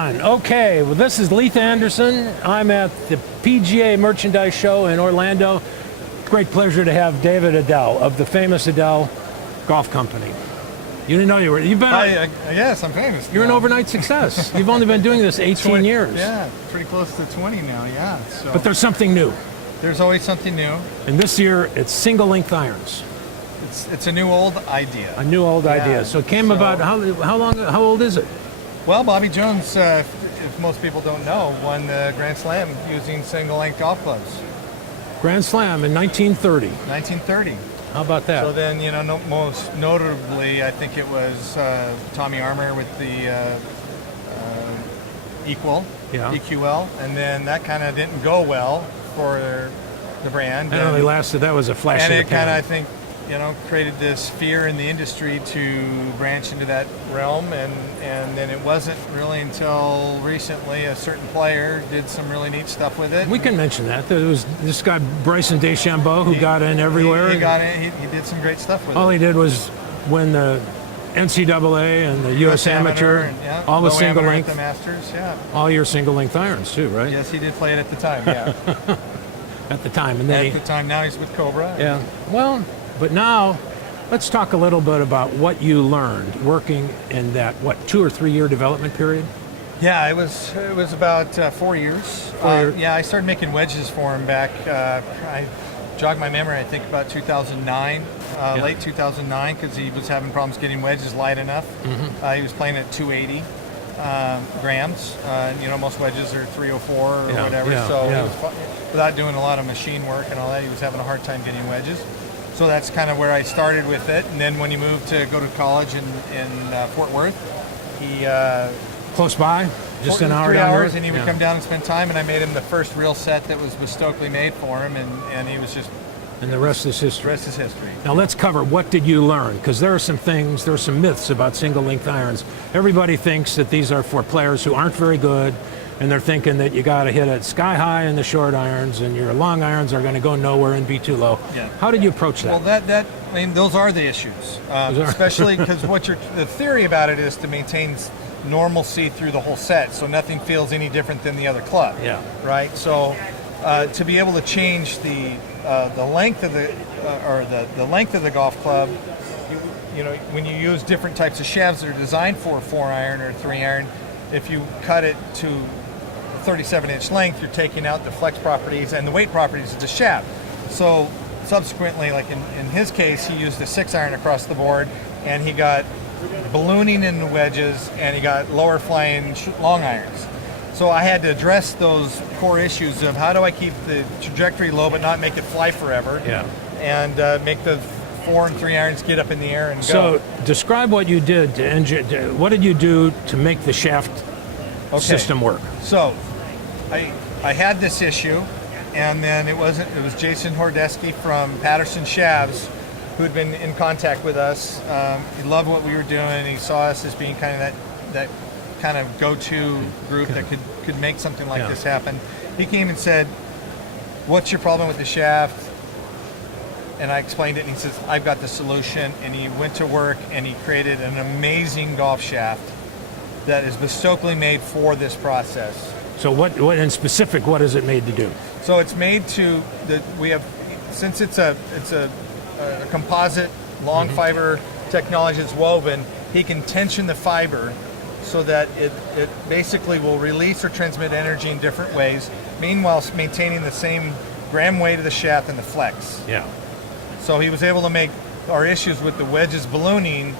Okay, well, this is Leith Anderson. I'm at the PGA Merchandise Show in Orlando. Great pleasure to have David Edel of the famous Edel Golf Company. You didn't know you were. You've been. Yes, I'm famous. You're an overnight success. You've only been doing this 18 years. Yeah, pretty close to 20 now. Yeah. So but there's something new. There's always something new. And this year, it's single length irons. It's a new old idea. A new old idea. So it came about. How old is it? Well, Bobby Jones, if most people don't know, won the Grand Slam using single-length golf clubs. Grand Slam in 1930. 1930. How about that? So then, most notably, I think it was Tommy Armour with the EQL, and then that kind of didn't go well for the brand. That only lasted. That was a flash in the pan. And it kind of, I think, created this fear in the industry to branch into that realm, and then it wasn't really until recently a certain player did some really neat stuff with it. We can mention that. There was this guy, Bryson DeChambeau, who got in everywhere. He got in. He did some great stuff with it. All he did was win the NCAA and the US Amateur, and, all the single length. The Masters, yeah. All your single length irons too, right? Yes, he did play it at the time, yeah. At the time. And then at the time, now he's with Cobra. Yeah, well, but now, let's talk a little bit about what you learned working in that, 2 or 3 year development period? Yeah, it was about 4 years. Yeah, I started making wedges for him back, I jogged my memory, I think about 2009, late 2009, because he was having problems getting wedges light enough. Mm-hmm. He was playing at 280 grams. Most wedges are 304 or whatever, so he was, without doing a lot of machine work and all that, he was having a hard time getting wedges. So that's kind of where I started with it. And then when he moved to go to college in Fort Worth, he... Close by? Just an hour 3 down hours, there? and he would come down and spend time, and I made him the first real set that was bestokely made for him, and he was just... And the rest is history. The rest is history. Now let's cover, what did you learn? Because there are some myths about single length irons. Everybody thinks that these are for players who aren't very good, and they're thinking that you got to hit it sky high in the short irons, and your long irons are going to go nowhere and be too low. Yeah. How did you approach that? Well, those are the issues, especially because the theory about it is to maintain normalcy through the whole set, so nothing feels any different than the other club. Yeah. Right. So to be able to change the length of the length of the golf club, when you use different types of shafts that are designed for a 4-iron or a 3-iron, if you cut it to 37-inch length, you're taking out the flex properties and the weight properties of the shaft. So subsequently, like in his case, he used a 6-iron across the board, and he got ballooning in the wedges, and he got lower flying long irons. So I had to address those core issues of how do I keep the trajectory low but not make it fly forever, and make the 4 and 3 irons get up in the air and go. So describe what you did what did you do to make the shaft system work? So I had this issue, and then it was Jason Hordesky from Patterson Shafts who had been in contact with us. He loved what we were doing. He saw us as being kind of that kind of go-to group that could make something like this happen. He came and said, "What's your problem with the shaft?" And I explained it, and he says, "I've got the solution." And he went to work, and he created an amazing golf shaft that is bestokely made for this process. So what in specific, what is it made to do? So it's made to since it's a composite long fiber technology that's woven, he can tension the fiber so that it basically will release or transmit energy in different ways, meanwhile maintaining the same gram weight of the shaft and the flex. Yeah. So he was able to make our issues with the wedges ballooning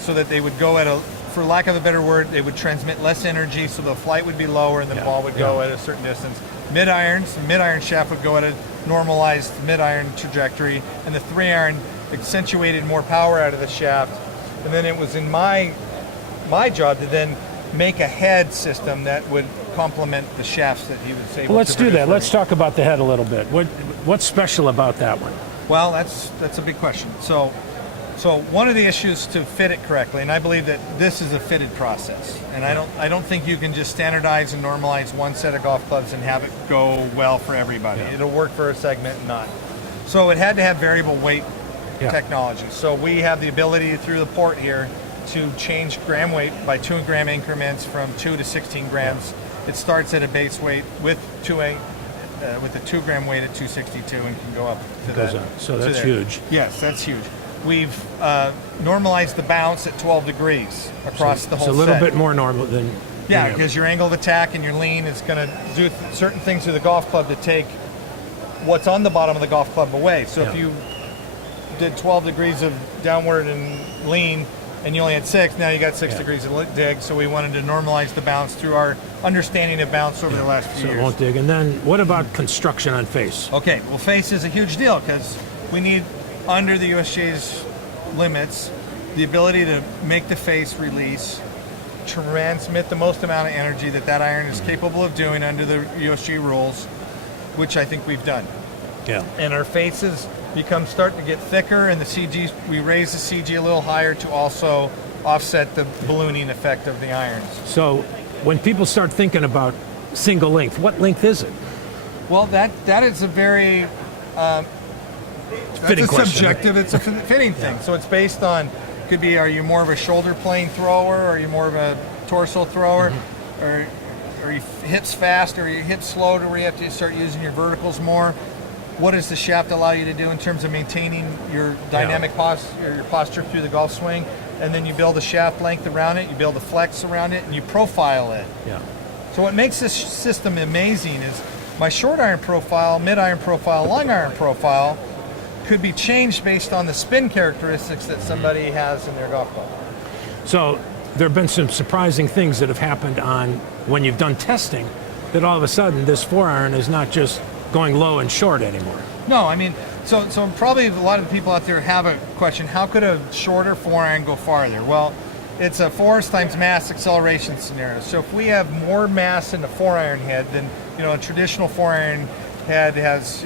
so that they would go at for lack of a better word, they would transmit less energy, so the flight would be lower and the ball would go at a certain distance. Mid-iron shaft would go at a normalized mid-iron trajectory, and the 3-iron accentuated more power out of the shaft. And then it was in my job to then make a head system that would complement the shafts that he was able to produce. Let's do that. Let's talk about the head a little bit. What's special about that one? Well, that's a big question. So one of the issues to fit it correctly, and I believe that this is a fitted process, and I don't think you can just standardize and normalize one set of golf clubs and have it go well for everybody. Yeah. It'll work for a segment and not. So it had to have variable weight technology. So we have the ability through the port here to change gram weight by 2 gram increments from 2 to 16 grams. It starts at a base weight with a 2 gram weight at 262 and can go up to that. So that's huge. Yes, that's huge. We've normalized the bounce at 12 degrees across the whole set. It's a little bit more normal than... Yeah, because your angle of attack and your lean is going to do certain things to the golf club to take what's on the bottom of the golf club away. So if you did 12 degrees of downward and lean and you only had 6, now you got 6 degrees of dig. So we wanted to normalize the bounce through our understanding of bounce over the last few years. So it won't dig. And then what about construction on face? Okay, well, face is a huge deal because we need, under the USGA's limits, the ability to make the face release, transmit the most amount of energy that iron is capable of doing under the USG rules, which I think we've done. Yeah. And our faces starting to get thicker, and the CG, we raise the CG a little higher to also offset the ballooning effect of the irons. So when people start thinking about single length, what length is it? Well, that is a very fitting question. Subjective. It's a fitting thing. So it's based on, could be, are you more of a shoulder plane thrower, or are you more of a torso thrower, or are you hips fast, or are you hips slow, to where you have to start using your verticals more? What does the shaft allow you to do in terms of maintaining your dynamic posture, your posture through the golf swing? And then you build a shaft length around it, you build a flex around it, and you profile it. Yeah. So what makes this system amazing is my short iron profile, mid iron profile, long iron profile could be changed based on the spin characteristics that somebody has in their golf ball. So there have been some surprising things that have happened when you've done testing, that all of a sudden this 4-iron is not just going low and short anymore. No, I mean, so probably a lot of the people out there have a question, how could a shorter 4-iron go farther? Well, it's a force times mass acceleration scenario. So if we have more mass in the 4-iron head than, a traditional 4-iron head has,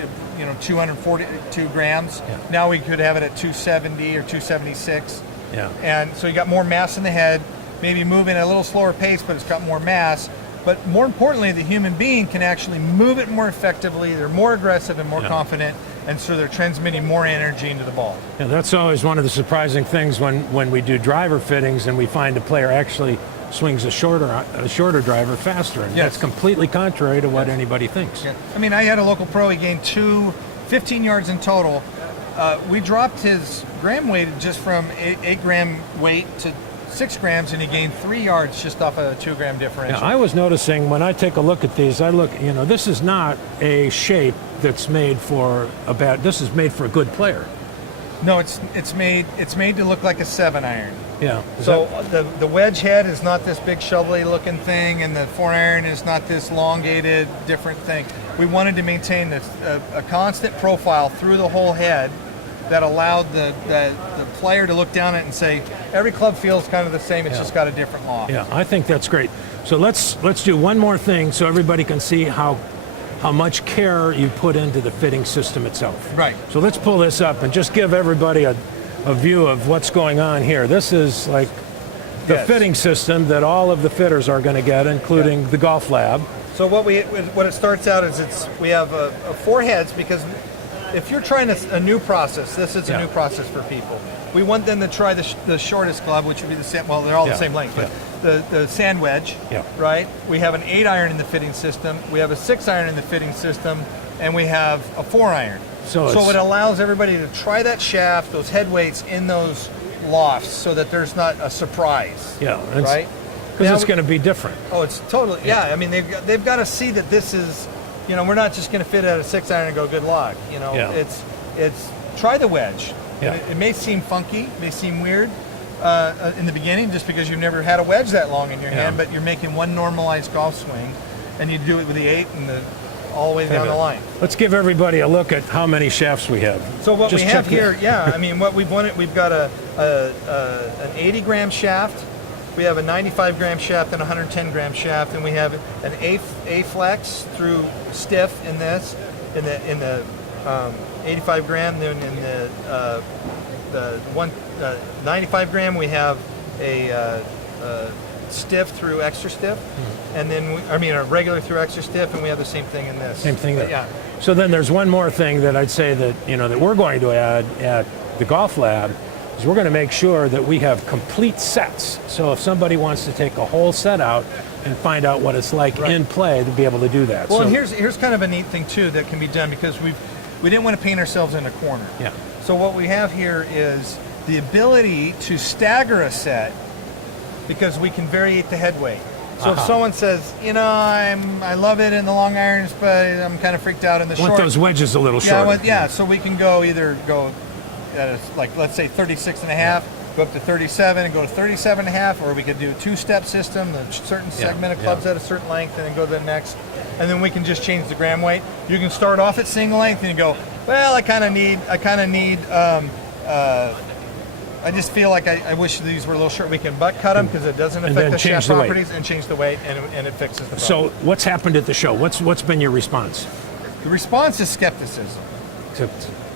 242 grams. Yeah. Now we could have it at 270 or 276. Yeah. And so you got more mass in the head, maybe moving at a little slower pace, but it's got more mass. But more importantly, the human being can actually move it more effectively. They're more aggressive and more confident, and so they're transmitting more energy into the ball. Yeah, that's always one of the surprising things when we do driver fittings and we find a player actually swings a shorter driver faster, and that's completely contrary to what anybody thinks. Yeah. I mean, I had a local pro, he gained 15 yards in total. We dropped his gram weight just from 8 gram weight to 6 grams, and he gained 3 yards just off a 2 gram differential. Yeah, I was noticing when I take a look at these, this is not a shape that's made for this is made for a good player. No, it's made to look like a 7-iron. Yeah. So the wedge head is not this big shovelly looking thing, and the 4-iron is not this elongated different thing. We wanted to maintain a constant profile through the whole head that allowed the player to look down at it and say, every club feels kind of the same, it's just got a different loft. Yeah, I think that's great. So let's do one more thing so everybody can see how much care you put into the fitting system itself. Right. So let's pull this up and just give everybody a view of what's going on here. This is like the fitting system that all of the fitters are going to get, including the golf lab. So what it starts out is we have 4 heads, because if you're trying a new process, this is a new process for people. We want them to try the shortest club, which would be the same. Well, they're all the same length, but the sand wedge. Yeah. Right. We have an 8-iron in the fitting system. We have a 6-iron in the fitting system, and we have a 4-iron. So it allows everybody to try that shaft, those head weights in those lofts, so that there's not a surprise. Yeah. Right. Because it's going to be different. Oh, it's totally. Yeah. I mean, they've got to see that this is. We're not just going to fit at a 6-iron and go good luck. It's try the wedge. Yeah. It may seem funky, may seem weird in the beginning, just because you've never had a wedge that long in your hand, but you're making one normalized golf swing, and you do it with the 8 and all the way down the line. Let's give everybody a look at how many shafts we have. So what we have here, I mean, what we've got an 80 gram shaft. We have a 95 gram shaft and a 110 gram shaft, and we have an A flex through stiff in this, in the 85 gram. Then in the 95 gram we have a stiff through extra stiff, and then a regular through extra stiff, and we have the same thing in this. Same thing there. Yeah. So then there's one more thing that I'd say that that we're going to add at the golf lab. is we're going to make sure that we have complete sets. So if somebody wants to take a whole set out and find out what it's like in play, to be able to do that. Well, so, and here's kind of a neat thing too that can be done, because we didn't want to paint ourselves in a corner. Yeah. So what we have here is the ability to stagger a set, because we can variate the head weight. So if someone says, you know, I love it in the long irons, but I'm kind of freaked out in the short. Want those wedges a little shorter. Yeah, so we can go at like, let's say 36 and a half, go up to 37 and go to 37 and a half, or we could do a two-step system, a certain segment of clubs at a certain length, and then go to the next, and then we can just change the gram weight. You can start off at single length and you go, well, I kind of need I just feel like I wish these were a little short. We can butt cut them because it doesn't affect the shaft properties, and change the weight, and it fixes the problem. So what's happened at the show? What's been your response? The response is skepticism.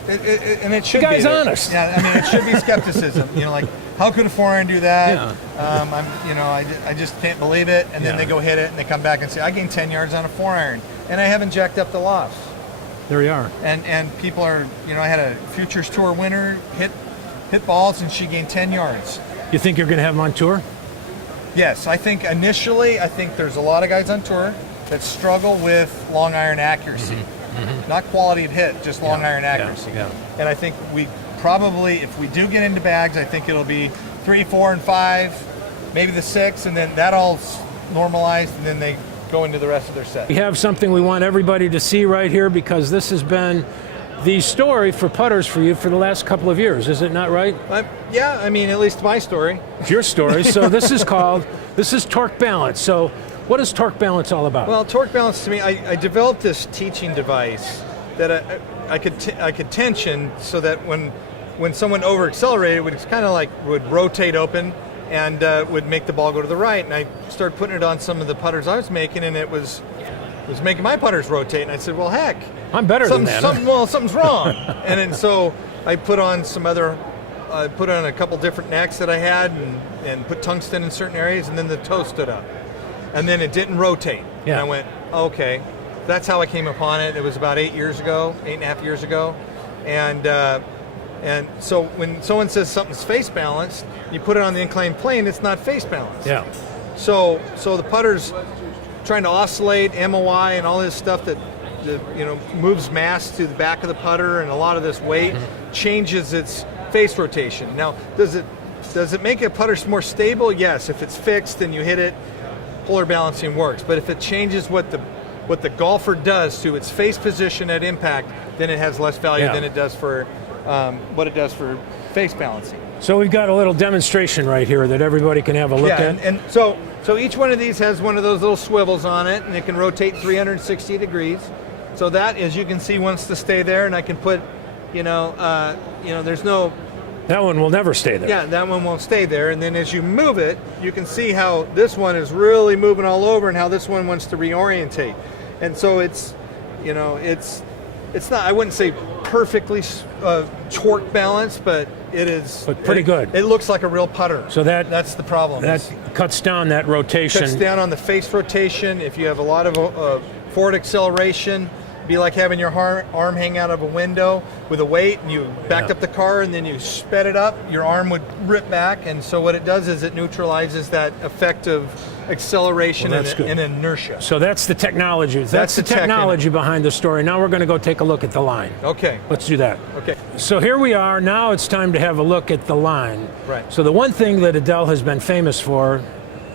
And it should the guy's be. honest. Yeah, I mean, it should be skepticism. You know, like, how could a four-iron do that? Yeah. I just can't believe it. And then they go hit it, and they come back and say, I gained 10 yards on a four-iron, and I haven't jacked up the lofts. There you are. And people are, I had a Futures Tour winner hit balls, and she gained 10 yards. You think you're going to have them on tour? Yes, I think initially, there's a lot of guys on tour that struggle with long iron accuracy. Mm-hmm. Not quality of hit, just long iron accuracy. Yeah. And I think we probably, if we do get into bags, I think it'll be 3, 4, and 5, maybe the 6, and then that all normalized, and then they go into the rest of their set. We have something we want everybody to see right here, because this has been the story for putters for you for the last couple of years. Is it not right? Yeah, I mean, at least my story. It's your story. So this is torque balance. So what is torque balance all about? Well, torque balance, to me, I developed this teaching device that I could tension, so that when someone over accelerated, it was kind of like would rotate open and would make the ball go to the right. And I started putting it on some of the putters I was making, and it was making my putters rotate. And I said, well, heck, I'm better than that. Something's wrong. And then so I put on a couple different necks that I had, and put tungsten in certain areas, and then the toe stood up. And then it didn't rotate. Yeah. And I went, okay. That's how I came upon it. It was about 8.5 years ago. And so when someone says something's face balanced, you put it on the inclined plane, it's not face balanced. Yeah. So the putter's trying to oscillate MOI and all this stuff that moves mass to the back of the putter, and a lot of this weight changes its face rotation. Now, does it make a putter more stable? Yes. If it's fixed and you hit it, polar balancing works. But if it changes what the golfer does to its face position at impact, then it has less value than it does for what it does for face balancing. So we've got a little demonstration right here that everybody can have a look at. And so each one of these has one of those little swivels on it, and it can rotate 360 degrees. So that, as you can see, wants to stay there, and I can put, there's no... That one will never stay there. Yeah, that one won't stay there. And then as you move it, you can see how this one is really moving all over, and how this one wants to reorientate. And so it's not, I wouldn't say perfectly torque balanced, but it is. But pretty good. It looks like a real putter. So that's the problem. That cuts down that rotation. Cuts down on the face rotation. If you have a lot of forward acceleration, be like having your arm hang out of a window with a weight, and you backed up the car and then you sped it up, your arm would rip back. And so what it does is it neutralizes that effect of acceleration and inertia. So that's the technology. That's the technology behind the story. Now we're going to go take a look at the line. Okay. Let's do that. Okay. So here we are. Now it's time to have a look at the line. Right. So the one thing that Edel has been famous for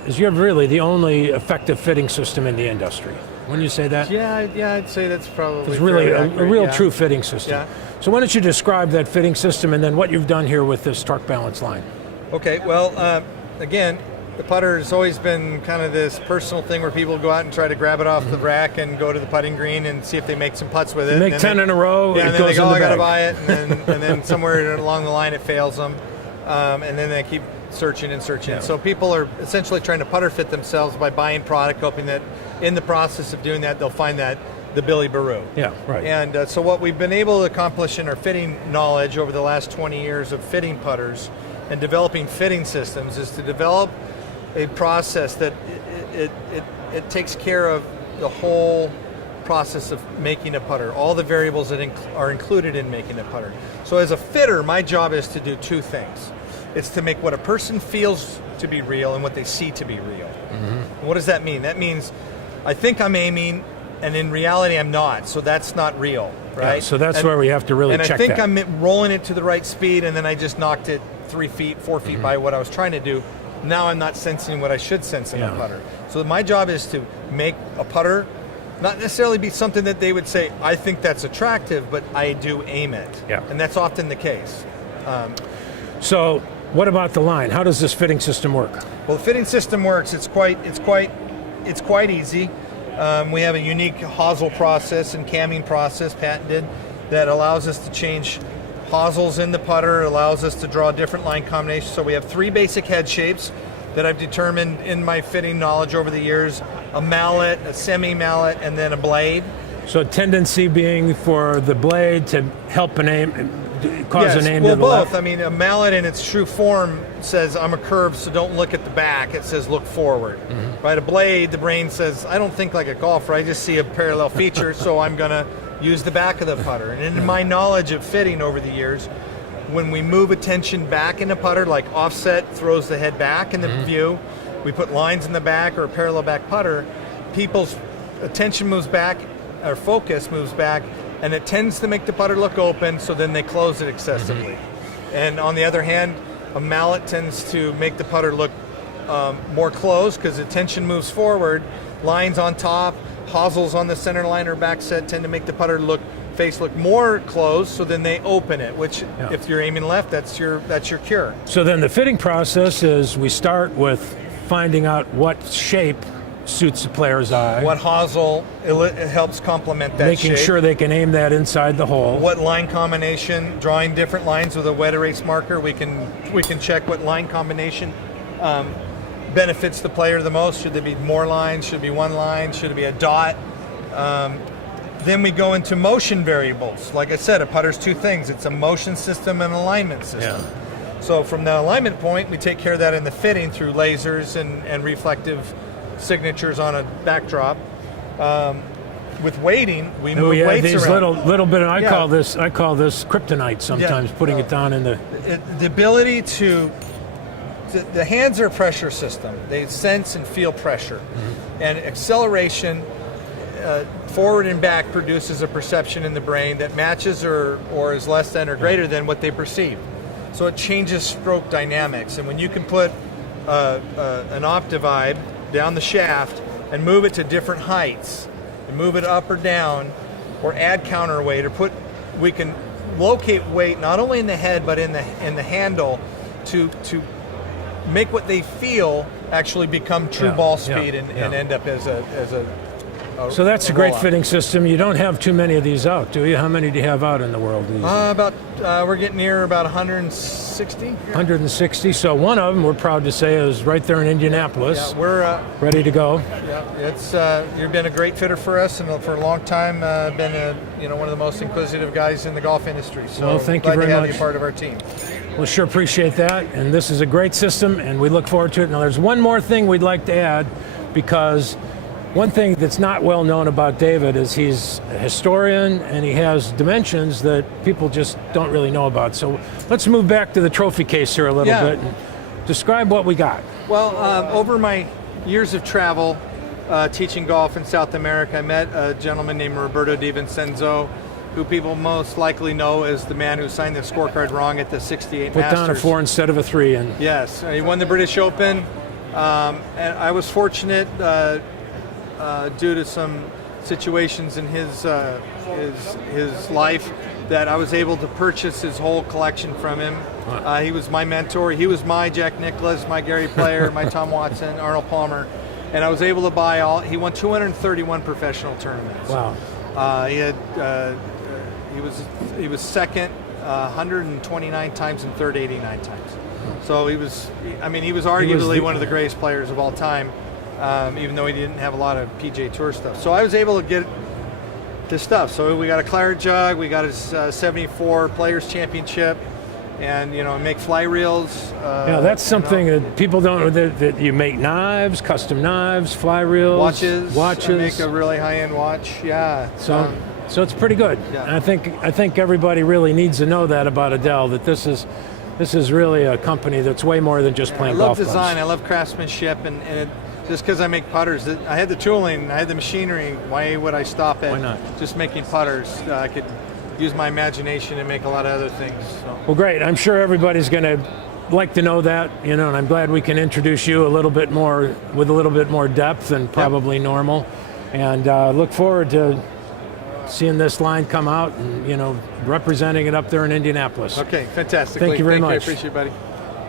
is you're really the only effective fitting system in the industry. Wouldn't you say that? Yeah, I'd say that's probably it's really a real yeah. true fitting system. Yeah. So why don't you describe that fitting system and then what you've done here with this torque balance line? Okay, well, again, the putter has always been kind of this personal thing where people go out and try to grab it off the rack and go to the putting green and see if they make some putts with it. They make 10 in a row, yeah, it and then goes they go, in the I got to bag. buy it, and then somewhere along the line it fails them, and then they keep searching and searching. Yeah. So people are essentially trying to putter fit themselves by buying product, hoping that in the process of doing that, they'll find the Billy Baru. Yeah, right. And so what we've been able to accomplish in our fitting knowledge over the last 20 years of fitting putters and developing fitting systems is to develop a process that it takes care of the whole process of making a putter, all the variables that are included in making a putter. So as a fitter, my job is to do two things. It's to make what a person feels to be real and what they see to be real. And what does that mean? That means I think I'm aiming, and in reality I'm not, so that's not real, right? Yeah, so that's where we have to really check that. And I think I'm rolling it to the right speed, and then I just knocked it 3 feet, 4 feet by what I was trying to do. Now I'm not sensing what I should sense in a putter. So my job is to make a putter not necessarily be something that they would say, I think that's attractive, but I do aim it. Yeah. And that's often the case. So what about the line? How does this fitting system work? Well, the fitting system works. It's quite easy. We have a unique hosel process and camming process patented that allows us to change hosels in the putter, allows us to draw different line combinations. So we have 3 basic head shapes that I've determined in my fitting knowledge over the years: a mallet, a semi-mallet, and then a blade. So tendency being for the blade to help an aim, cause an aim well, to the both. left. I mean, a mallet in its true form says I'm a curve, so don't look at the back. It says look forward. Right? A blade, the brain says I don't think like a golfer. I just see a parallel feature, so I'm going to use the back of the putter. And in my knowledge of fitting over the years, when we move attention back in a putter, like offset throws the head back in the view, we put lines in the back or a parallel back putter, people's attention moves back, or focus moves back, and it tends to make the putter look open, so then they close it excessively. And on the other hand, a mallet tends to make the putter look more closed because attention moves forward, lines on top, hosels on the center line or back set tend to make the putter face look more closed, so then they open it, which if you're aiming left, that's your cure. So then the fitting process is we start with finding out what shape suits the player's eye. What hosel it helps complement that making shape. sure they can aim that inside the hole. What line combination, drawing different lines with a wet erase marker, we can check what line combination benefits the player the most. Should there be more lines? Should it be one line? Should it be a dot? Then we go into motion variables. Like I said, a putter's two things. It's a motion system and alignment system. So from the alignment point, we take care of that in the fitting through lasers and reflective signatures on a backdrop. With weighting, we move have weights these around. little bit. I call this kryptonite sometimes. Putting it down in the ability to. The hands are a pressure system. They sense and feel pressure, and acceleration, forward and back, produces a perception in the brain that matches or is less than or greater than what they perceive. So it changes stroke dynamics, and when you can put an Optivibe down the shaft and move it to different heights, and move it up or down, or add counterweight, or we can locate weight not only in the head but in the handle to make what they feel actually become true ball speed and end up as a so that's a great rollout. fitting system. You don't have too many of these out, do you? How many do you have out in the world? We're getting near about 160. 160. So one of them, we're proud to say, is right there in Indianapolis. Yeah, we're ready to go. it's you've been a great fitter for us, and for a long time been one of the most inquisitive guys in the golf industry. So well, thank you glad very to have much. you part of our team. Well, sure appreciate that. And this is a great system, and we look forward to it. Now, there's one more thing we'd like to add, because one thing that's not well known about David is he's a historian and he has dimensions that people just don't really know about. So let's move back to the trophy case here a little bit and describe what we got. Well, over my years of travel teaching golf in South America, I met a gentleman named Roberto Di Vincenzo, who people most likely know as the man who signed the scorecard wrong at the 68 Put Masters. down a 4 instead of a 3. And yes, he won the British Open, and I was fortunate due to some situations in his life that I was able to purchase his whole collection from him. He was my mentor. He was my Jack Nicklaus, my Gary Player, my Tom Watson, Arnold Palmer, and I was able to buy all. He won 231 professional tournaments. wow. He was second 129 times and third 89 times. So he was arguably one of the greatest players of all time. Even though he didn't have a lot of PGA Tour stuff. So I was able to get this stuff. So we got a Claret jug, we got his 74 Players Championship, and make fly reels. Yeah, that's something that people don't know, that you make knives, custom knives, fly reels, watches. I make a really high-end watch. Yeah. So it's pretty good. Yeah. And I think everybody really needs to know that about Edel, that this is really a company that's way more than just playing golf clubs. I love design. I love craftsmanship, and just because I make putters, I had the tooling, I had the machinery. Why would I stop at Why not? just making putters? I could use my imagination and make a lot of other things. So. Well, great. I'm sure everybody's going to like to know that, and I'm glad we can introduce you a little bit more, with a little bit more depth than probably normal, and look forward to seeing this line come out and, representing it up there in Indianapolis. Okay, fantastic. Thank you very much. I appreciate it, buddy.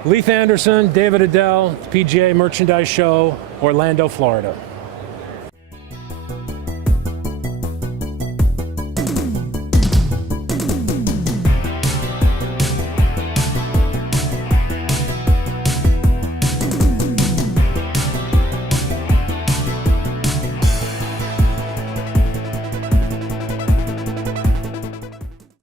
Leith Anderson, David Edel, PGA Merchandise Show, Orlando, Florida.